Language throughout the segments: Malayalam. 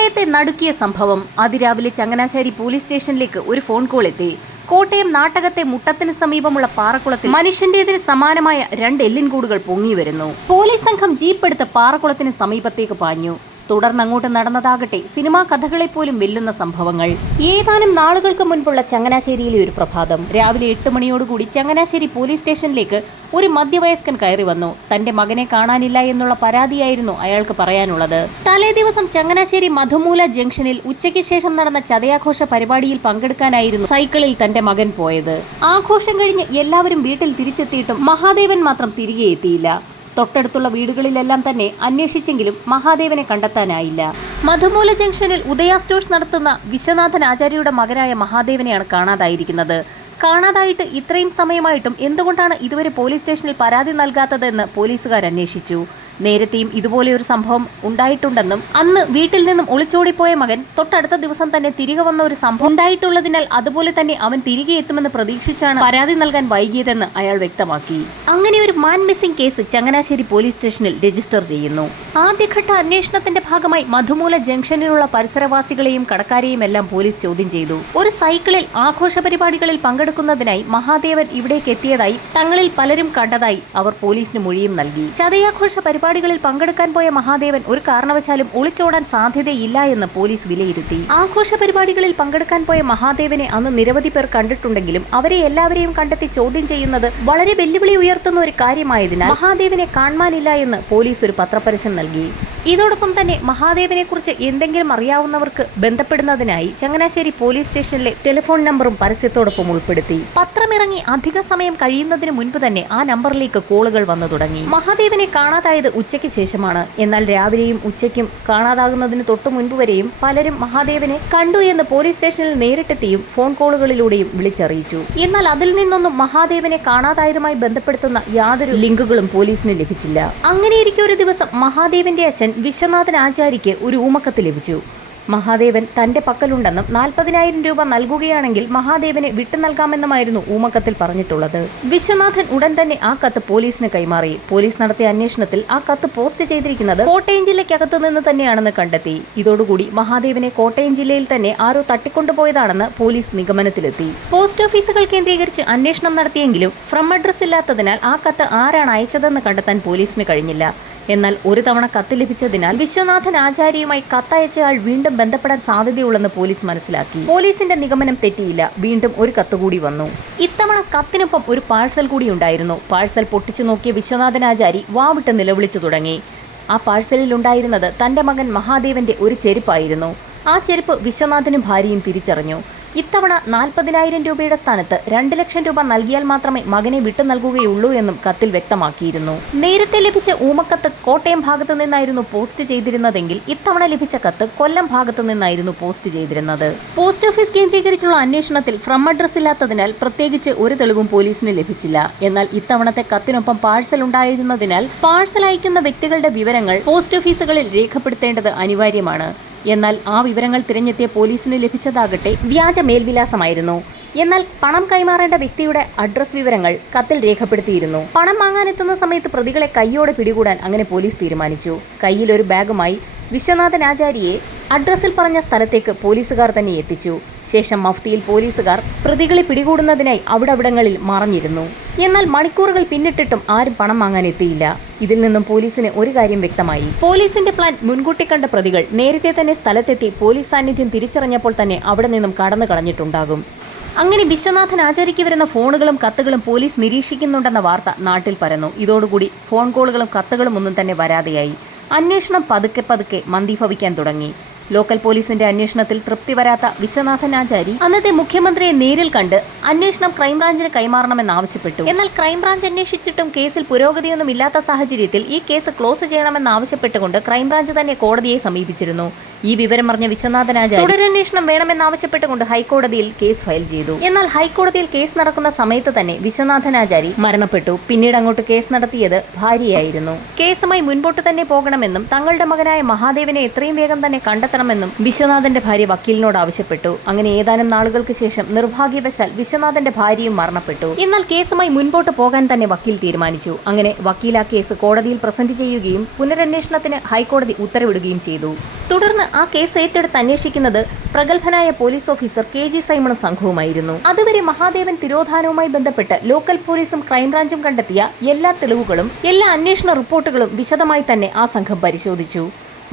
കോട്ടയത്തെ നടുക്കിയ സംഭവം. അതിരാവിലെ ചങ്ങനാശ്ശേരി പോലീസ് സ്റ്റേഷനിലേക്ക് ഒരു ഫോൺ കോൾ എത്തി. കോട്ടയം നാട്ടകത്തെ മുട്ടത്തിന് സമീപമുള്ള പാറക്കുളത്തിൽ മനുഷ്യന്റേതിന് സമാനമായ രണ്ട് എല്ലിൻകൂടുകൾ പൊങ്ങി വരുന്നു പോലീസ് സംഘം ജീപ്പ് എടുത്ത് പാറക്കുളത്തിന് സമീപത്തേക്ക് പാഞ്ഞു. തുടർന്ന് അങ്ങോട്ട് നടന്നതാകട്ടെ സിനിമാ കഥകളെ പോലും വെല്ലുന്ന സംഭവങ്ങൾ. ഏതാനും നാളുകൾക്ക് മുൻപുള്ള ചങ്ങനാശ്ശേരിയിലെ ഒരു പ്രഭാതം. രാവിലെ എട്ട് മണിയോടുകൂടി ചങ്ങനാശ്ശേരി പോലീസ് സ്റ്റേഷനിലേക്ക് ഒരു മധ്യവയസ്കൻ കയറി വന്നു. തന്റെ മകനെ കാണാനില്ല എന്നുള്ള പരാതിയായിരുന്നു അയാൾക്ക് പറയാനുള്ളത്. തലേ ദിവസം ചങ്ങനാശ്ശേരി മധുമൂല ജംഗ്ഷനിൽ ഉച്ചയ്ക്ക് ശേഷം നടന്ന ചതയാഘോഷ പരിപാടിയിൽ പങ്കെടുക്കാനായിരുന്നു സൈക്കിളിൽ തന്റെ മകൻ പോയത്. ആഘോഷം കഴിഞ്ഞ് എല്ലാവരും വീട്ടിൽ തിരിച്ചെത്തിയിട്ടും മഹാദേവൻ മാത്രം തിരികെ എത്തിയില്ല. തൊട്ടടുത്തുള്ള വീടുകളിലെല്ലാം തന്നെ അന്വേഷിച്ചെങ്കിലും മഹാദേവനെ കണ്ടെത്താനായില്ല. മധുമൂല ജംഗ്ഷനിൽ ഉദയ സ്റ്റോഴ്സ് നടത്തുന്ന വിശ്വനാഥൻ ആചാര്യയുടെ മകനായ മഹാദേവനെയാണ് കാണാതായിരിക്കുന്നത്. കാണാതായിട്ട് ഇത്രയും സമയമായിട്ടും എന്തുകൊണ്ടാണ് ഇതുവരെ പോലീസ് സ്റ്റേഷനിൽ പരാതി നൽകാത്തതെന്ന് പോലീസുകാർ അന്വേഷിച്ചു. നേരത്തെയും ഇതുപോലെ ഒരു സംഭവം ഉണ്ടായിട്ടുണ്ടെന്നും അന്ന് വീട്ടിൽ നിന്നും ഒളിച്ചോടിപ്പോയ മകൻ തൊട്ടടുത്ത ദിവസം തന്നെ തിരികെ വന്ന ഒരു സംഭവം ഉണ്ടായിട്ടുള്ളതിനാൽ അതുപോലെ തന്നെ അവൻ തിരികെ എത്തുമെന്ന് പ്രതീക്ഷിച്ചാണ് പരാതി നൽകാൻ വൈകിയതെന്ന് അയാൾ വ്യക്തമാക്കി. അങ്ങനെ ഒരു man missing case Changanassery police സ്റ്റേഷനിൽ രജിസ്റ്റർ ചെയ്യുന്നു. ആദ്യഘട്ട അന്വേഷണത്തിന്റെ ഭാഗമായി മധുമൂല ജംഗ്ഷനിലുള്ള പരിസരവാസികളെയും കടക്കാരെയും എല്ലാം പോലീസ് ചോദ്യം ചെയ്തു. ഒരു സൈക്കിളിൽ ആഘോഷ പരിപാടികളിൽ പങ്കെടുക്കുന്നതിനായി മഹാദേവൻ ഇവിടേക്ക് എത്തിയതായി തങ്ങളിൽ പലരും കണ്ടതായി അവർ പോലീസിന് മൊഴിയും നൽകി. ചതയാഘോഷ പരിപാടികളിൽ പങ്കെടുക്കാൻ പോയ മഹാദേവൻ ഒരു കാരണവശാലും ഒളിച്ചോടാൻ സാധ്യതയില്ല എന്ന് പോലീസ് വിലയിരുത്തി. ആഘോഷ പരിപാടികളിൽ പങ്കെടുക്കാൻ പോയ മഹാദേവനെ അന്ന് നിരവധി പേർ കണ്ടിട്ടുണ്ടെങ്കിലും അവരെ എല്ലാവരെയും കണ്ടെത്തി ചോദ്യം ചെയ്യുന്നത് വളരെ വെല്ലുവിളി ഉയർത്തുന്ന ഒരു കാര്യമായതിനാൽ മഹാദേവനെ കാണാനില്ല എന്ന് പോലീസ് ഒരു പത്രപരസ്യം നൽകി. ഇതോടൊപ്പം തന്നെ മഹാദേവനെ കുറിച്ച് എന്തെങ്കിലും അറിയാവുന്നവർക്ക് ബന്ധപ്പെടുന്നതിനായി ചങ്ങനാശ്ശേരി പോലീസ് സ്റ്റേഷനിലെ ടെലിഫോൺ നമ്പറും പരസ്യത്തോടൊപ്പം ഉൾപ്പെടുത്തി. പത്രമിറങ്ങി അധിക സമയം കഴിയുന്നതിന് മുൻപ് തന്നെ ആ നമ്പറിലേക്ക് കോളുകൾ വന്നു തുടങ്ങി. മഹാദേവനെ കാണാതായത് ഉച്ചയ്ക്ക് ശേഷമാണ്. എന്നാൽ രാവിലെയും ഉച്ചയ്ക്കും കാണാതാകുന്നതിന് തൊട്ടു മുൻപ് വരെയും പലരും മഹാദേവനെ കണ്ടു എന്ന് പോലീസ് സ്റ്റേഷനിൽ നേരിട്ടെത്തിയും ഫോൺ കോളുകളിലൂടെയും വിളിച്ചറിയിച്ചു. എന്നാൽ അതിൽ നിന്നൊന്നും മഹാദേവനെ കാണാതായതുമായി ബന്ധപ്പെടുത്തുന്ന യാതൊരു ലിങ്കുകളും പോലീസിന് ലഭിച്ചില്ല. അങ്ങനെയിരിക്കെ ഒരു ദിവസം മഹാദേവന്റെ അച്ഛൻ വിശ്വനാഥൻ ആചാര്യയ്ക്ക് ഒരു ഊമക്കത്ത് ലഭിച്ചു. മഹാദേവൻ തന്റെ പക്കലുണ്ടെന്നും നാൽപ്പതിനായിരം രൂപ നൽകുകയാണെങ്കിൽ മഹാദേവനെ വിട്ടു നൽകാമെന്നുമായിരുന്നു ഊമക്കത്തിൽ പറഞ്ഞിട്ടുള്ളത്. വിശ്വനാഥൻ ഉടൻ തന്നെ ആ കത്ത് പോലീസിന് കൈമാറി. പോലീസ് നടത്തിയ അന്വേഷണത്തിൽ ആ കത്ത് പോസ്റ്റ് ചെയ്തിരിക്കുന്നത് കോട്ടയം ജില്ലയ്ക്കകത്തു നിന്ന് തന്നെയാണെന്ന് കണ്ടെത്തി. ഇതോടുകൂടി മഹാദേവനെ കോട്ടയം ജില്ലയിൽ തന്നെ ആരോ തട്ടിക്കൊണ്ടുപോയതാണെന്ന് പോലീസ് നിഗമനത്തിലെത്തി. പോസ്റ്റ് ഓഫീസുകൾ കേന്ദ്രീകരിച്ച് അന്വേഷണം നടത്തിയെങ്കിലും ഫ്രം അഡ്രസ് ഇല്ലാത്തതിനാൽ ആ കത്ത് ആരാണ് അയച്ചതെന്ന് കണ്ടെത്താൻ പോലീസിന് കഴിഞ്ഞില്ല. എന്നാൽ ഒരു തവണ കത്ത് ലഭിച്ചതിനാൽ വിശ്വനാഥൻ ആചാര്യയുമായി കത്തയച്ചയാൾ വീണ്ടും ബന്ധപ്പെടാൻ സാധ്യതയുള്ളെന്ന് പോലീസ് മനസ്സിലാക്കി. പോലീസിന്റെ നിഗമനം തെറ്റിയില്ല. വീണ്ടും ഒരു കത്ത് കൂടി വന്നു. ഇത്തവണ കത്തിനൊപ്പം ഒരു പാഴ്സൽ കൂടി ഉണ്ടായിരുന്നു. പാഴ്സൽ പൊട്ടിച്ചു നോക്കിയ വിശ്വനാഥൻ ആചാരി വാവിട്ട് നിലവിളിച്ചു തുടങ്ങി. ആ പാഴ്സലിൽ ഉണ്ടായിരുന്നത് തന്റെ മകൻ മഹാദേവന്റെ ഒരു ചെരുപ്പായിരുന്നു. ആ ചെരുപ്പ് വിശ്വനാഥനും ഭാര്യയും തിരിച്ചറിഞ്ഞു. ഇത്തവണ നാൽപ്പതിനായിരം രൂപയുടെ സ്ഥാനത്ത് രണ്ട് ലക്ഷം രൂപ നൽകിയാൽ മാത്രമേ മകനെ വിട്ടു നൽകുകയുള്ളൂ എന്നും കത്തിൽ വ്യക്തമാക്കിയിരുന്നു. നേരത്തെ ലഭിച്ച ഊമക്കത്ത് കോട്ടയം ഭാഗത്തു നിന്നായിരുന്നു പോസ്റ്റ് ചെയ്തിരുന്നതെങ്കിൽ ഇത്തവണ ലഭിച്ച കത്ത് കൊല്ലം ഭാഗത്തു നിന്നായിരുന്നു പോസ്റ്റ് ചെയ്തിരുന്നത്. പോസ്റ്റ് ഓഫീസ് കേന്ദ്രീകരിച്ചുള്ള അന്വേഷണത്തിൽ ഫ്രം അഡ്രസ് ഇല്ലാത്തതിനാൽ പ്രത്യേകിച്ച് ഒരു തെളിവും പോലീസിന് ലഭിച്ചില്ല. എന്നാൽ ഇത്തവണത്തെ കത്തിനൊപ്പം പാഴ്സൽ ഉണ്ടായിരുന്നതിനാൽ പാഴ്സൽ അയക്കുന്ന വ്യക്തികളുടെ വിവരങ്ങൾ പോസ്റ്റ് ഓഫീസുകളിൽ രേഖപ്പെടുത്തേണ്ടത് അനിവാര്യമാണ്. എന്നാൽ ആ വിവരങ്ങൾ തിരഞ്ഞെത്തിയ പോലീസിന് ലഭിച്ചതാകട്ടെ വ്യാജ മേൽവിലാസമായിരുന്നു. എന്നാൽ പണം കൈമാറേണ്ട വ്യക്തിയുടെ അഡ്രസ് വിവരങ്ങൾ കത്തിൽ രേഖപ്പെടുത്തിയിരുന്നു. പണം വാങ്ങാനെത്തുന്ന സമയത്ത് പ്രതികളെ കൈയോടെ പിടികൂടാൻ അങ്ങനെ പോലീസ് തീരുമാനിച്ചു. കയ്യിൽ ഒരു ബാഗുമായി വിശ്വനാഥൻ ആചാര്യയെ അഡ്രസ്സിൽ പറഞ്ഞ സ്ഥലത്തേക്ക് പോലീസുകാർ തന്നെ എത്തിച്ചു. ശേഷം മഫ്തിയിൽ പോലീസുകാർ പ്രതികളെ പിടികൂടുന്നതിനായി അവിടവിടങ്ങളിൽ മറഞ്ഞിരുന്നു. എന്നാൽ മണിക്കൂറുകൾ പിന്നിട്ടിട്ടും ആരും പണം വാങ്ങാൻ എത്തിയില്ല. ഇതിൽ നിന്നും പോലീസിന് ഒരു കാര്യം വ്യക്തമായി. പോലീസിന്റെ പ്ലാൻ മുൻകൂട്ടി കണ്ട പ്രതികൾ നേരത്തെ തന്നെ സ്ഥലത്തെത്തി പോലീസ് സാന്നിധ്യം തിരിച്ചറിഞ്ഞപ്പോൾ തന്നെ അവിടെ നിന്നും കടന്നു കളഞ്ഞിട്ടുണ്ടാകും. അങ്ങനെ വിശ്വനാഥൻ ആചാരിക്ക് വരുന്ന ഫോണുകളും കത്തുകളും പോലീസ് നിരീക്ഷിക്കുന്നുണ്ടെന്ന വാർത്ത നാട്ടിൽ പരന്നു. ഇതോടുകൂടി ഫോൺ കോളുകളും കത്തുകളും ഒന്നും തന്നെ വരാതെയായി. അന്വേഷണം പതുക്കെ പതുക്കെ മന്ദീഭവിക്കാൻ തുടങ്ങി. ലോക്കൽ പോലീസിന്റെ അന്വേഷണത്തിൽ തൃപ്തി വരാത്ത വിശ്വനാഥൻ ആചാരി അന്നത്തെ മുഖ്യമന്ത്രിയെ നേരിൽ കണ്ട് അന്വേഷണം ക്രൈംബ്രാഞ്ചിന് കൈമാറണമെന്ന് ആവശ്യപ്പെട്ടു എന്നാൽ ക്രൈംബ്രാഞ്ച് അന്വേഷിച്ചിട്ടും കേസിൽ പുരോഗതിയൊന്നും ഇല്ലാത്ത സാഹചര്യത്തിൽ ഈ കേസ് ക്ലോസ് ചെയ്യണമെന്നാവശ്യപ്പെട്ടുകൊണ്ട് ക്രൈംബ്രാഞ്ച് തന്നെ കോടതിയെ സമീപിച്ചിരുന്നു. ഈ വിവരം അറിഞ്ഞ വിശ്വനാഥൻ ആചാരി തുടരന്വേഷണം വേണമെന്നാവശ്യപ്പെട്ടുകൊണ്ട് ഹൈക്കോടതിയിൽ കേസ് ഫയൽ ചെയ്തു. എന്നാൽ ഹൈക്കോടതിയിൽ കേസ് നടക്കുന്ന സമയത്ത് തന്നെ വിശ്വനാഥൻ ആചാരി മരണപ്പെട്ടു. പിന്നീട് അങ്ങോട്ട് കേസ് നടത്തിയത് ഭാര്യയായിരുന്നു. കേസുമായി മുൻപോട്ട് തന്നെ പോകണമെന്നും തങ്ങളുടെ മകനായ മഹാദേവനെ എത്രയും വേഗം തന്നെ കണ്ടെത്തണമെന്നും വിശ്വനാഥന്റെ ഭാര്യ വക്കീലിനോട് ആവശ്യപ്പെട്ടു. അങ്ങനെ ഏതാനും നാളുകൾക്ക് ശേഷം നിർഭാഗ്യവശാൽ വിശ്വനാഥന്റെ ഭാര്യയും മരണപ്പെട്ടു. എന്നാൽ കേസുമായി മുൻപോട്ട് പോകാൻ തന്നെ വക്കീൽ തീരുമാനിച്ചു. അങ്ങനെ വക്കീൽ ആ കേസ് കോടതിയിൽ പ്രസന്റ് ചെയ്യുകയും പുനരന്വേഷണത്തിന് ഹൈക്കോടതി ഉത്തരവിടുകയും ചെയ്തു. തുടർന്ന് ആ കേസ് ഏറ്റെടുത്ത് അന്വേഷിക്കുന്നത് പ്രഗത്ഭനായ പോലീസ് ഓഫീസർ കെ ജി സൈമണും സംഘവുമായിരുന്നു. അതുവരെ മഹാദേവൻ തിരോധാനവുമായി ബന്ധപ്പെട്ട് ലോക്കൽ പോലീസും ക്രൈംബ്രാഞ്ചും കണ്ടെത്തിയ എല്ലാ തെളിവുകളും എല്ലാ അന്വേഷണ റിപ്പോർട്ടുകളും വിശദമായി തന്നെ ആ സംഘം പരിശോധിച്ചു.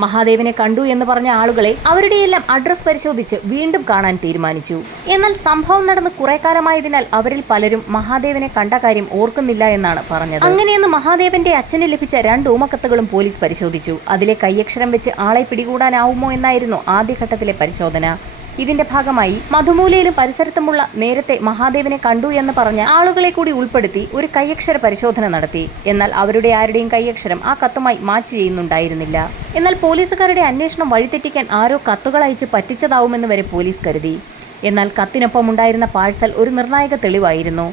മഹാദേവനെ കണ്ടു എന്ന് പറഞ്ഞ ആളുകളെ അവരുടെയെല്ലാം അഡ്രസ് പരിശോധിച്ച് വീണ്ടും കാണാൻ തീരുമാനിച്ചു. എന്നാൽ സംഭവം നടന്ന് കുറെ കാലമായതിനാൽ അവരിൽ പലരും മഹാദേവനെ കണ്ട കാര്യം ഓർക്കുന്നില്ല എന്നാണ് പറഞ്ഞത്. അങ്ങനെയെന്ന് മഹാദേവന്റെ അച്ഛന് ലഭിച്ച രണ്ട് ഊമക്കത്തുകളും പോലീസ് പരിശോധിച്ചു. അതിലെ കയ്യക്ഷരം വെച്ച് ആളെ പിടികൂടാനാവുമോ എന്നായിരുന്നു ആദ്യഘട്ടത്തിലെ പരിശോധന. ഇതിന്റെ ഭാഗമായി മധുമൂലയിലും പരിസരത്തുമുള്ള നേരത്തെ മഹാദേവനെ കണ്ടു എന്ന് പറഞ്ഞ ആളുകളെ കൂടി ഉൾപ്പെടുത്തി ഒരു കയ്യക്ഷര പരിശോധന നടത്തി. എന്നാൽ അവരുടെ ആരുടെയും കയ്യക്ഷരം ആ കത്തുമായി മാച്ച് ചെയ്യുന്നുണ്ടായിരുന്നില്ല. എന്നാൽ പോലീസുകാരുടെ അന്വേഷണം വഴിതെറ്റിക്കാൻ ആരോ കത്തുകൾ അയച്ച് പറ്റിച്ചതാവുമെന്ന് വരെ പോലീസ് കരുതി. എന്നാൽ കത്തിനൊപ്പം ഉണ്ടായിരുന്ന പാഴ്സൽ ഒരു നിർണായക തെളിവായിരുന്നു.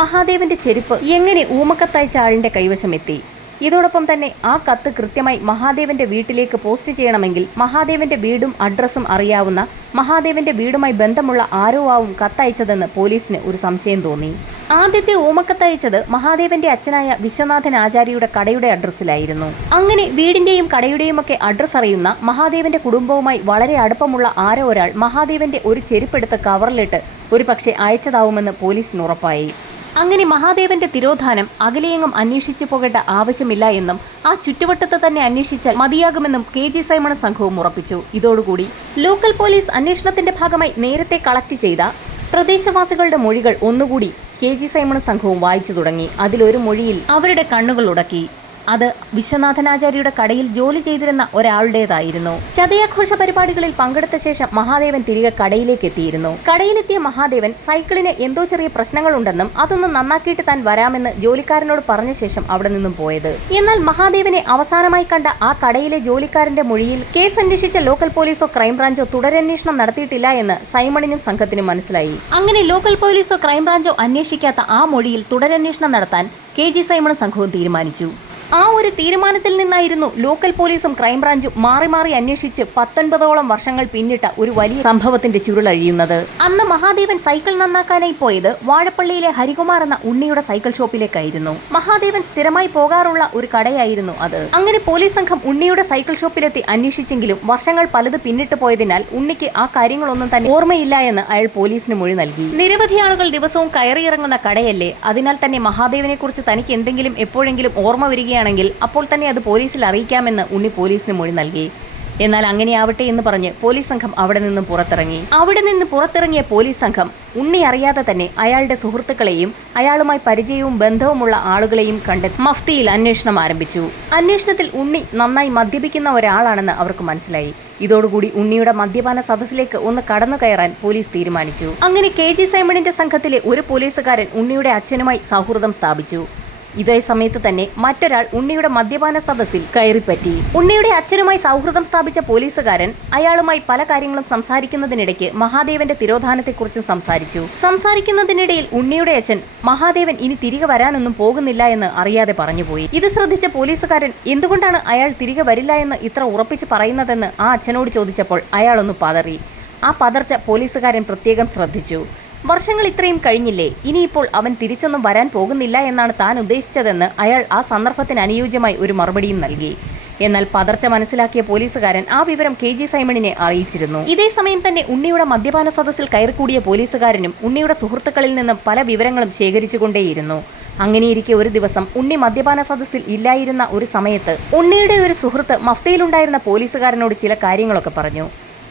മഹാദേവന്റെ ചെരുപ്പ് എങ്ങനെ ഊമക്കത്തയച്ച ആളിന്റെ കൈവശം എത്തി ഇതോടൊപ്പം തന്നെ ആ കത്ത് കൃത്യമായി മഹാദേവന്റെ വീട്ടിലേക്ക് പോസ്റ്റ് ചെയ്യണമെങ്കിൽ മഹാദേവന്റെ വീടും അഡ്രസ്സും അറിയാവുന്ന മഹാദേവന്റെ വീടുമായി ബന്ധമുള്ള ആരോ ആവും കത്തയച്ചതെന്ന് പോലീസിന് ഒരു സംശയം തോന്നി. ആദ്യത്തെ ഓമക്കത്തയച്ചത് മഹാദേവന്റെ അച്ഛനായ വിശ്വനാഥൻ ആചാര്യയുടെ കടയുടെ അഡ്രസ്സിലായിരുന്നു. അങ്ങനെ വീടിന്റെയും കടയുടെയും ഒക്കെ അഡ്രസ്സ് അറിയുന്ന മഹാദേവന്റെ കുടുംബവുമായി വളരെ അടുപ്പമുള്ള ആരോ ഒരാൾ മഹാദേവന്റെ ഒരു ചെരുപ്പെടുത്ത് കവറിലിട്ട് ഒരു പക്ഷേ അയച്ചതാവുമെന്ന് പോലീസിന് ഉറപ്പായി. അങ്ങനെ മഹാദേവന്റെ തിരോധാനം അകലെയെങ്ങും അന്വേഷിച്ചു പോകേണ്ട ആവശ്യമില്ല എന്നും ആ ചുറ്റുവട്ടത്ത് തന്നെ അന്വേഷിച്ചാൽ മതിയാകുമെന്നും കെ ജി സൈമൺ സംഘവും ഉറപ്പിച്ചു. ഇതോടുകൂടി ലോക്കൽ പോലീസ് അന്വേഷണത്തിന്റെ ഭാഗമായി നേരത്തെ കളക്ട് ചെയ്ത പ്രദേശവാസികളുടെ മൊഴികൾ ഒന്നുകൂടി കെ ജി സൈമൺ സംഘവും വായിച്ചു തുടങ്ങി. അതിലൊരു മൊഴിയിൽ അവരുടെ കണ്ണുകൾ ഉടക്കി. അത് വിശ്വനാഥനാചാര്യയുടെ കടയിൽ ജോലി ചെയ്തിരുന്ന ഒരാളുടേതായിരുന്നു. ചതയാഘോഷ പരിപാടികളിൽ പങ്കെടുത്ത ശേഷം മഹാദേവൻ തിരികെ കടയിലേക്ക് എത്തിയിരുന്നു. കടയിലെത്തിയ മഹാദേവൻ സൈക്കിളിന് എന്തോ ചെറിയ പ്രശ്നങ്ങളുണ്ടെന്നും അതൊന്ന് നന്നാക്കിയിട്ട് താൻ വരാമെന്ന് ജോലിക്കാരനോട് പറഞ്ഞ ശേഷം അവിടെ നിന്നും പോയത്. എന്നാൽ മഹാദേവനെ അവസാനമായി കണ്ട ആ കടയിലെ ജോലിക്കാരന്റെ മൊഴിയിൽ കേസ് അന്വേഷിച്ച ലോക്കൽ പോലീസോ ക്രൈംബ്രാഞ്ചോ തുടരന്വേഷണം നടത്തിയിട്ടില്ല എന്ന് സൈമണിനും സംഘത്തിനും മനസ്സിലായി. അങ്ങനെ ലോക്കൽ പോലീസോ ക്രൈംബ്രാഞ്ചോ അന്വേഷിക്കാത്ത ആ മൊഴിയിൽ തുടരന്വേഷണം നടത്താൻ കെ ജി സൈമൺ സംഘവും തീരുമാനിച്ചു. ആ ഒരു തീരുമാനത്തിൽ നിന്നായിരുന്നു ലോക്കൽ പോലീസും ക്രൈംബ്രാഞ്ചും മാറി മാറി അന്വേഷിച്ച് പത്തൊൻപതോളം വർഷങ്ങൾ പിന്നിട്ട ഒരു വലിയ സംഭവത്തിന്റെ ചുരുളഴിയുന്നത് അന്ന് മഹാദേവൻ സൈക്കിൾ നന്നാക്കാനായി പോയത് വാഴപ്പള്ളിയിലെ ഹരികുമാർ എന്ന ഉണ്ണിയുടെ സൈക്കിൾ ഷോപ്പിലേക്കായിരുന്നു. മഹാദേവൻ സ്ഥിരമായി പോകാറുള്ള ഒരു കടയായിരുന്നു അത്. അങ്ങനെ പോലീസ് സംഘം ഉണ്ണിയുടെ സൈക്കിൾ ഷോപ്പിലെത്തി അന്വേഷിച്ചെങ്കിലും വർഷങ്ങൾ പലത് പിന്നിട്ട് പോയതിനാൽ ഉണ്ണിക്ക് ആ കാര്യങ്ങളൊന്നും തന്നെ ഓർമ്മയില്ല എന്ന് അയാൾ പോലീസിന് മൊഴി നൽകി. നിരവധി ആളുകൾ ദിവസവും കയറിയിറങ്ങുന്ന കടയല്ലേ? അതിനാൽ തന്നെ മഹാദേവനെ കുറിച്ച് തനിക്ക് എന്തെങ്കിലും എപ്പോഴെങ്കിലും ഓർമ്മ വരികയാണെങ്കിൽ അപ്പോൾ തന്നെ അത് പോലീസിൽ അറിയിക്കാമെന്ന് ഉണ്ണി പോലീസിന് മൊഴി നൽകി. എന്നാൽ അങ്ങനെയാവട്ടെ എന്ന് പറഞ്ഞ് പോലീസ് സംഘം അവിടെ നിന്നും പുറത്തിറങ്ങി. അവിടെ നിന്ന് പുറത്തിറങ്ങിയ പോലീസ് സംഘം ഉണ്ണി അറിയാതെ തന്നെ അയാളുടെ സുഹൃത്തുക്കളെയും അയാളുമായി പരിചയവും ബന്ധവുമുള്ള ആളുകളെയും കണ്ടെത്തി മഫ്തിയിൽ അന്വേഷണം ആരംഭിച്ചു. അന്വേഷണത്തിൽ ഉണ്ണി നന്നായി മദ്യപിക്കുന്ന ഒരാളാണെന്ന് അവർക്ക് മനസ്സിലായി. ഇതോടുകൂടി ഉണ്ണിയുടെ മദ്യപാന സദസ്സിലേക്ക് ഒന്ന് കടന്നു കയറാൻ പോലീസ് തീരുമാനിച്ചു. അങ്ങനെ കെ ജി സൈമണിന്റെ സംഘത്തിലെ ഒരു പോലീസുകാരൻ ഉണ്ണിയുടെ അച്ഛനുമായി സൗഹൃദം സ്ഥാപിച്ചു. ഇതേ സമയത്ത് തന്നെ മറ്റൊരാൾ ഉണ്ണിയുടെ മദ്യപാന സദസ്സിൽ കയറിപ്പറ്റി. ഉണ്ണിയുടെ അച്ഛനുമായി സൗഹൃദം സ്ഥാപിച്ച പോലീസുകാരൻ അയാളുമായി പല കാര്യങ്ങളും സംസാരിക്കുന്നതിനിടയ്ക്ക് മഹാദേവന്റെ തിരോധാനത്തെക്കുറിച്ച് സംസാരിച്ചു. സംസാരിക്കുന്നതിനിടയിൽ ഉണ്ണിയുടെ അച്ഛൻ മഹാദേവൻ ഇനി തിരികെ വരാനൊന്നും പോകുന്നില്ല എന്ന് അറിയാതെ പറഞ്ഞുപോയി. ഇത് ശ്രദ്ധിച്ച പോലീസുകാരൻ എന്തുകൊണ്ടാണ് അയാൾ തിരികെ വരില്ല എന്ന് ഇത്ര ഉറപ്പിച്ച് പറയുന്നതെന്ന് ആ അച്ഛനോട് ചോദിച്ചപ്പോൾ അയാളൊന്ന് പതറി. ആ പതർച്ച പോലീസുകാരൻ പ്രത്യേകം ശ്രദ്ധിച്ചു. വർഷങ്ങൾ ഇത്രയും കഴിഞ്ഞില്ലേ? ഇനിയിപ്പോൾ അവൻ തിരിച്ചൊന്നും വരാൻ പോകുന്നില്ല എന്നാണ് താൻ ഉദ്ദേശിച്ചതെന്ന് അയാൾ ആ സന്ദർഭത്തിന് അനുയോജ്യമായി ഒരു മറുപടിയും നൽകി. എന്നാൽ പതർച്ച മനസ്സിലാക്കിയ പോലീസുകാരൻ ആ വിവരം കെ ജി സൈമണിനെ അറിയിച്ചിരുന്നു. ഇതേ സമയം തന്നെ ഉണ്ണിയുടെ മദ്യപാന സദസ്സിൽ കയറിക്കൂടിയ പോലീസുകാരനും ഉണ്ണിയുടെ സുഹൃത്തുക്കളിൽ നിന്നും പല വിവരങ്ങളും ശേഖരിച്ചുകൊണ്ടേയിരുന്നു. അങ്ങനെയിരിക്കെ ഒരു ദിവസം ഉണ്ണി മദ്യപാന സദസ്സിൽ ഇല്ലായിരുന്ന ഒരു സമയത്ത് ഉണ്ണിയുടെ ഒരു സുഹൃത്ത് മഫ്തയിലുണ്ടായിരുന്ന പോലീസുകാരനോട് ചില കാര്യങ്ങളൊക്കെ പറഞ്ഞു.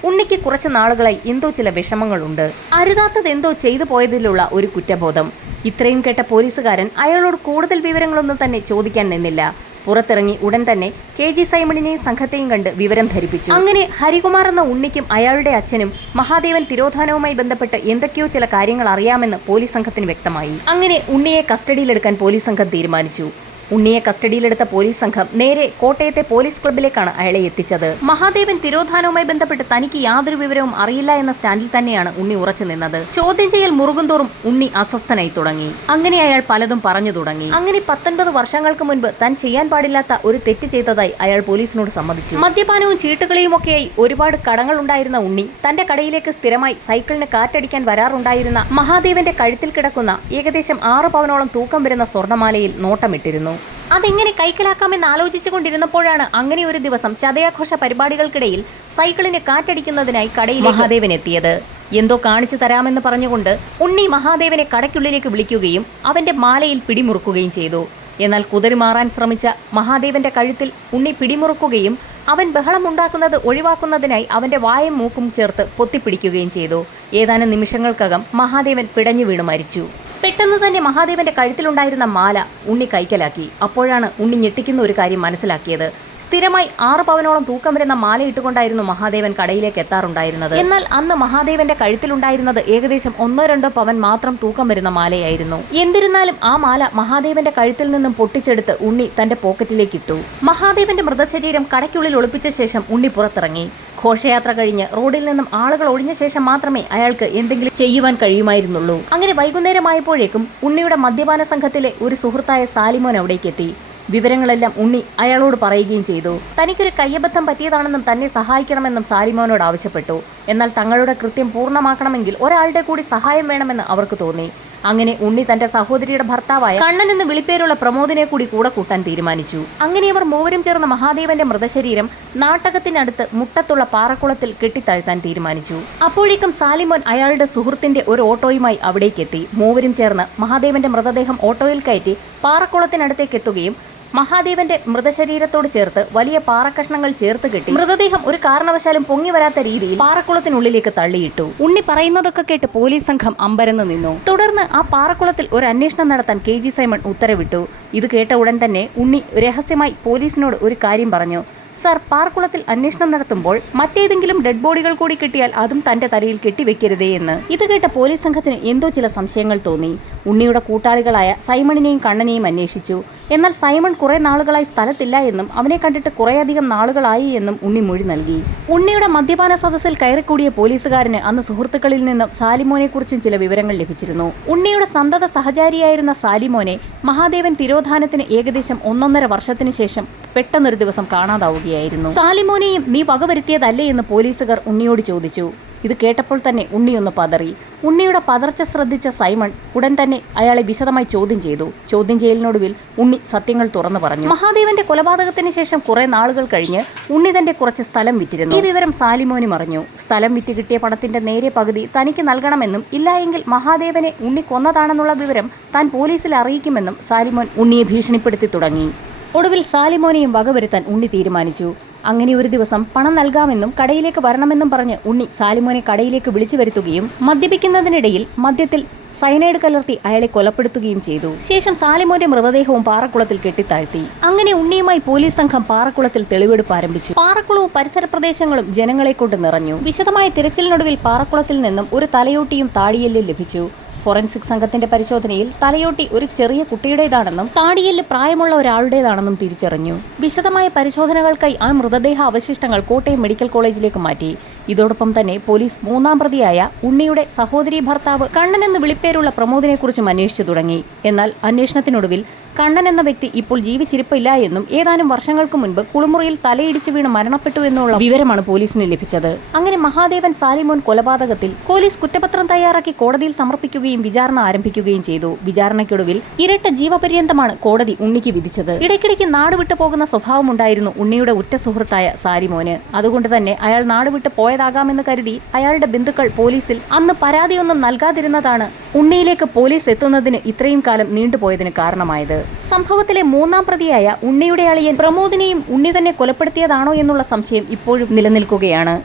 ഉണ്ണിക്ക് കുറച്ച് നാളുകളായി എന്തോ ചില വിഷമങ്ങളുണ്ട്. അരുതാത്തത് എന്തോ ചെയ്തു പോയതിലുള്ള ഒരു കുറ്റബോധം. ഇത്രയും കേട്ട പോലീസുകാരൻ അയാളോട് കൂടുതൽ വിവരങ്ങളൊന്നും തന്നെ ചോദിക്കാൻ നിന്നില്ല. പുറത്തിറങ്ങി ഉടൻ തന്നെ കെ ജി സൈമണിനെയും സംഘത്തെയും കണ്ട് വിവരം ധരിപ്പിച്ചു. അങ്ങനെ ഹരികുമാർ എന്ന ഉണ്ണിക്കും അയാളുടെ അച്ഛനും മഹാദേവൻ തിരോധാനവുമായി ബന്ധപ്പെട്ട് എന്തൊക്കെയോ ചില കാര്യങ്ങൾ അറിയാമെന്ന് പോലീസ് സംഘത്തിന് വ്യക്തമായി. അങ്ങനെ ഉണ്ണിയെ കസ്റ്റഡിയിലെടുക്കാൻ പോലീസ് സംഘം തീരുമാനിച്ചു. ഉണ്ണിയെ കസ്റ്റഡിയിലെടുത്ത പോലീസ് സംഘം നേരെ കോട്ടയത്തെ പോലീസ് ക്ലബിലേക്കാണ് അയാളെ എത്തിച്ചത്. മഹാദേവൻ തിരോധാനവുമായി ബന്ധപ്പെട്ട് തനിക്ക് യാതൊരു വിവരവും അറിയില്ല എന്ന സ്റ്റാൻഡിൽ തന്നെയാണ് ഉണ്ണി ഉറച്ചു നിന്നത്. ചോദ്യം ചെയ്യൽ മുറുകുന്തോറും ഉണ്ണി അസ്വസ്ഥനായി തുടങ്ങി. അങ്ങനെ അയാൾ പലതും പറഞ്ഞു തുടങ്ങി. അങ്ങനെ പത്തൊൻപത് വർഷങ്ങൾക്ക് മുൻപ് താൻ ചെയ്യാൻ പാടില്ലാത്ത ഒരു തെറ്റ് ചെയ്തതായി അയാൾ പോലീസിനോട് സമ്മതിച്ചു. മദ്യപാനവും ചീട്ടുകളിയും ഒക്കെയായി ഒരുപാട് കടങ്ങൾ ഉണ്ടായിരുന്ന ഉണ്ണി തന്റെ കടയിലേക്ക് സ്ഥിരമായി സൈക്കിളിന് കാറ്റടിക്കാൻ വരാറുണ്ടായിരുന്ന മഹാദേവന്റെ കഴുത്തിൽ കിടക്കുന്ന ഏകദേശം ആറ് പവനോളം തൂക്കം വരുന്ന സ്വർണമാലയിൽ നോട്ടമിട്ടിരുന്നു. അതെങ്ങനെ കൈക്കലാക്കാമെന്ന് ആലോചിച്ചു കൊണ്ടിരുന്നപ്പോഴാണ് അങ്ങനെ ഒരു ദിവസം ചതയാഘോഷ പരിപാടികൾക്കിടയിൽ സൈക്കിളിന് കാറ്റടിക്കുന്നതിനായി കടയിൽ മഹാദേവൻ എത്തിയത് എന്തോ കാണിച്ചു തരാമെന്ന് പറഞ്ഞുകൊണ്ട് ഉണ്ണി മഹാദേവനെ കടയ്ക്കുള്ളിലേക്ക് വിളിക്കുകയും അവന്റെ മാലയിൽ പിടിമുറുക്കുകയും ചെയ്തു. എന്നാൽ കുതിരി മാറാൻ ശ്രമിച്ച മഹാദേവന്റെ കഴുത്തിൽ ഉണ്ണി പിടിമുറുക്കുകയും അവൻ ബഹളമുണ്ടാക്കുന്നത് ഒഴിവാക്കുന്നതിനായി അവന്റെ വായും മൂക്കും ചേർത്ത് പൊത്തിപ്പിടിക്കുകയും ചെയ്തു. ഏതാനും നിമിഷങ്ങൾക്കകം മഹാദേവൻ പിടഞ്ഞു വീണു മരിച്ചു. പെട്ടെന്ന് തന്നെ മഹാദേവന്റെ കഴുത്തിലുണ്ടായിരുന്ന മാല ഉണ്ണി കൈക്കലാക്കി. അപ്പോഴാണ് ഉണ്ണി ഞെട്ടിക്കുന്ന ഒരു കാര്യം മനസ്സിലാക്കിയത്. സ്ഥിരമായി ആറ് പവനോളം തൂക്കം വരുന്ന മാല ഇട്ടുകൊണ്ടായിരുന്നു മഹാദേവൻ കടയിലേക്ക് എത്താറുണ്ടായിരുന്നത്. എന്നാൽ അന്ന് മഹാദേവന്റെ കഴുത്തിലുണ്ടായിരുന്നത് ഏകദേശം ഒന്നോ രണ്ടോ പവൻ മാത്രം തൂക്കം വരുന്ന മാലയായിരുന്നു. എന്നിരുന്നാലും ആ മാല മഹാദേവന്റെ കഴുത്തിൽ നിന്നും പൊട്ടിച്ചെടുത്ത് ഉണ്ണി തന്റെ പോക്കറ്റിലേക്ക് ഇട്ടു. മഹാദേവന്റെ മൃതശരീരം കടയ്ക്കുള്ളിൽ ഒളിപ്പിച്ച ശേഷം ഉണ്ണി പുറത്തിറങ്ങി. ഘോഷയാത്ര കഴിഞ്ഞ് റോഡിൽ നിന്നും ആളുകൾ ഒഴിഞ്ഞ ശേഷം മാത്രമേ അയാൾക്ക് എന്തെങ്കിലും ചെയ്യുവാൻ കഴിയുമായിരുന്നുള്ളൂ. അങ്ങനെ വൈകുന്നേരമായപ്പോഴേക്കും ഉണ്ണിയുടെ മദ്യപാന സംഘത്തിലെ ഒരു സുഹൃത്തായ സാലിമോൻ അവിടേക്ക് എത്തി വിവരങ്ങളെല്ലാം ഉണ്ണി അയാളോട് പറയുകയും ചെയ്തു. തനിക്കൊരു കയ്യബദ്ധം പറ്റിയതാണെന്നും തന്നെ സഹായിക്കണമെന്നും സാലിമോനോട് ആവശ്യപ്പെട്ടു. എന്നാൽ തങ്ങളുടെ കൃത്യം പൂർണമാക്കണമെങ്കിൽ ഒരാളുടെ കൂടി സഹായം വേണമെന്ന് അവർക്ക് തോന്നി. അങ്ങനെ ഉണ്ണി തന്റെ സഹോദരിയുടെ ഭർത്താവായ കണ്ണൻ എന്ന് വിളിപ്പേരുള്ള പ്രമോദിനെ കൂടി കൂടെ കൂട്ടാൻ തീരുമാനിച്ചു. അങ്ങനെ അവർ മൂവരും ചേർന്ന മഹാദേവന്റെ മൃതശരീരം നാട്ടകത്തിനടുത്ത് മുട്ടത്തുള്ള പാറക്കുളത്തിൽ കെട്ടിത്താഴ്ത്താൻ തീരുമാനിച്ചു. അപ്പോഴേക്കും സാലിമോൻ അയാളുടെ സുഹൃത്തിന്റെ ഒരു ഓട്ടോയുമായി അവിടേക്കെത്തി. മൂവരും ചേർന്ന് മഹാദേവന്റെ മൃതദേഹം ഓട്ടോയിൽ കയറ്റി പാറക്കുളത്തിനടുത്തേക്ക് എത്തുകയും മഹാദേവന്റെ മൃതശരീരത്തോട് ചേർത്ത് വലിയ പാറക്കഷ്ണങ്ങൾ ചേർത്ത് കെട്ടി മൃതദേഹം ഒരു കാരണവശാലും പൊങ്ങി വരാത്ത രീതിയിൽ പാറക്കുളത്തിനുള്ളിലേക്ക് തള്ളിയിട്ടു. ഉണ്ണി പറയുന്നതൊക്കെ കേട്ട് പോലീസ് സംഘം അമ്പരന്ന് നിന്നു. തുടർന്ന് ആ പാറക്കുളത്തിൽ ഒരു അന്വേഷണം നടത്താൻ കെ ജി സൈമൺ ഉത്തരവിട്ടു. ഇത് കേട്ട ഉടൻ തന്നെ ഉണ്ണി രഹസ്യമായി പോലീസിനോട് ഒരു കാര്യം പറഞ്ഞു. സർ പാർക്കുളത്തിൽ അന്വേഷണം നടത്തുമ്പോൾ മറ്റേതെങ്കിലും ഡെഡ് ബോഡികൾ കൂടി കിട്ടിയാൽ അതും തന്റെ തലയിൽ കെട്ടിവെക്കരുതേ എന്ന്. ഇത് കേട്ട പോലീസ് സംഘത്തിന് എന്തോ ചില സംശയങ്ങൾ തോന്നി. ഉണ്ണിയുടെ കൂട്ടാളികളായ സൈമണിനെയും കണ്ണനെയും അന്വേഷിച്ചു. എന്നാൽ സൈമൺ കുറെ നാളുകളായി സ്ഥലത്തില്ല എന്നും അവനെ കണ്ടിട്ട് കുറേയധികം നാളുകളായി എന്നും ഉണ്ണി മൊഴി നൽകി. ഉണ്ണിയുടെ മദ്യപാന സദസ്സിൽ കയറിക്കൂടിയ പോലീസുകാരന് അന്ന് സുഹൃത്തുക്കളിൽ നിന്നും സാലിമോനെക്കുറിച്ചും ചില വിവരങ്ങൾ ലഭിച്ചിരുന്നു. ഉണ്ണിയുടെ സന്തത സഹചാരിയായിരുന്ന സാലിമോനെ മഹാദേവൻ തിരോധാനത്തിന് ഏകദേശം ഒന്നൊന്നര വർഷത്തിന് ശേഷം പെട്ടെന്നൊരു ദിവസം കാണാതാവുകയായിരുന്നു സാലിമോനെയും നീ വകവരുത്തിയതല്ലേ എന്ന് പോലീസുകാർ ഉണ്ണിയോട് ചോദിച്ചു. ഇത് കേട്ടപ്പോൾ തന്നെ ഉണ്ണിയൊന്ന് പതറി. ഉണ്ണിയുടെ പതർച്ച ശ്രദ്ധിച്ച സൈമൺ ഉടൻ തന്നെ അയാളെ വിശദമായി ചോദ്യം ചെയ്തു. ചോദ്യം ചെയ്യലിനൊടുവിൽ ഉണ്ണി സത്യങ്ങൾ തുറന്നു പറഞ്ഞു. മഹാദേവന്റെ കൊലപാതകത്തിന് ശേഷം കുറെ നാളുകൾ കഴിഞ്ഞ് ഉണ്ണി തന്റെ കുറച്ച് സ്ഥലം വിറ്റിരുന്നു. ഈ വിവരം സാലിമോനി അറിഞ്ഞു സ്ഥലം വിറ്റ് കിട്ടിയ പണത്തിന്റെ നേരെ പകുതി തനിക്ക് നൽകണമെന്നും ഇല്ലായെങ്കിൽ മഹാദേവനെ ഉണ്ണി കൊന്നതാണെന്നുള്ള വിവരം താൻ പോലീസിൽ അറിയിക്കുമെന്നും സാലിമോൻ ഉണ്ണിയെ ഭീഷണിപ്പെടുത്തി തുടങ്ങി. ഒടുവിൽ സാലിമോനെയും വകവരുത്താൻ ഉണ്ണി തീരുമാനിച്ചു. അങ്ങനെ ഒരു ദിവസം പണം നൽകാമെന്നും കടയിലേക്ക് വരണമെന്നും പറഞ്ഞ് ഉണ്ണി സാലിമോനെ കടയിലേക്ക് വിളിച്ചു വരുത്തുകയും മദ്യപിക്കുന്നതിനിടയിൽ മദ്യത്തിൽ സയനൈഡ് കലർത്തി അയാളെ കൊലപ്പെടുത്തുകയും ചെയ്തു. ശേഷം സാലിമോന്റെ മൃതദേഹവും പാറക്കുളത്തിൽ കെട്ടിത്താഴ്ത്തി. അങ്ങനെ ഉണ്ണിയുമായി പോലീസ് സംഘം പാറക്കുളത്തിൽ തെളിവെടുപ്പ് ആരംഭിച്ചു. പാറക്കുളവും പരിസര പ്രദേശങ്ങളും ജനങ്ങളെ കൊണ്ട് നിറഞ്ഞു. വിശദമായ തിരച്ചിലിനൊടുവിൽ പാറക്കുളത്തിൽ നിന്നും ഒരു തലയോട്ടിയും താടിയെല്ലും ലഭിച്ചു. ഫോറൻസിക് സംഘത്തിന്റെ പരിശോധനയിൽ തലയോട്ടി ഒരു ചെറിയ കുട്ടിയുടേതാണെന്നും താടിയിൽ പ്രായമുള്ള ഒരാളുടേതാണെന്നും തിരിച്ചറിഞ്ഞു. വിശദമായ പരിശോധനകൾക്കായി ആ മൃതദേഹ അവശിഷ്ടങ്ങൾ കോട്ടയം മെഡിക്കൽ കോളേജിലേക്ക് മാറ്റി. ഇതോടൊപ്പം തന്നെ പോലീസ് മൂന്നാം പ്രതിയായ ഉണ്ണിയുടെ സഹോദരി ഭർത്താവ് കണ്ണൻ എന്ന് വിളിപ്പേരുള്ള പ്രമോദിനെ കുറിച്ചും അന്വേഷിച്ചു തുടങ്ങി. എന്നാൽ അന്വേഷണത്തിനൊടുവിൽ കണ്ണൻ എന്ന വ്യക്തി ഇപ്പോൾ ജീവിച്ചിരിപ്പില്ല എന്നും ഏതാനും വർഷങ്ങൾക്ക് മുൻപ് കുളിമുറിയിൽ തലയിടിച്ച് വീണ് മരണപ്പെട്ടു എന്നുള്ള വിവരമാണ് പോലീസിന് ലഭിച്ചത്. അങ്ങനെ മഹാദേവൻ സാലിമോൻ കൊലപാതകത്തിൽ പോലീസ് കുറ്റപത്രം തയ്യാറാക്കി കോടതിയിൽ സമർപ്പിക്കുകയും വിചാരണ ആരംഭിക്കുകയും ചെയ്തു. വിചാരണയ്ക്കൊടുവിൽ ഇരട്ട ജീവപര്യന്തമാണ് കോടതി ഉണ്ണിക്ക് വിധിച്ചത്. ഇടയ്ക്കിടയ്ക്ക് നാടുവിട്ടു പോകുന്ന സ്വഭാവമുണ്ടായിരുന്നു ഉണ്ണിയുടെ ഉറ്റ സുഹൃത്തായ സാലിമോന്. അതുകൊണ്ട് തന്നെ അയാൾ നാട് വിട്ട് പോയതാകാമെന്ന് കരുതി അയാളുടെ ബന്ധുക്കൾ പോലീസിൽ അന്ന് പരാതിയൊന്നും നൽകാതിരുന്നതാണ് ഉണ്ണിയിലേക്ക് പോലീസ് എത്തുന്നതിന് ഇത്രയും കാലം നീണ്ടുപോയതിന് കാരണമായത്. സംഭവത്തിലെ മൂന്നാം പ്രതിയായ ഉണ്ണിയുടെ അളിയൻ പ്രമോദിനെയും ഉണ്ണി തന്നെ കൊലപ്പെടുത്തിയതാണോ എന്നുള്ള സംശയം ഇപ്പോഴും നിലനിൽക്കുകയാണ്.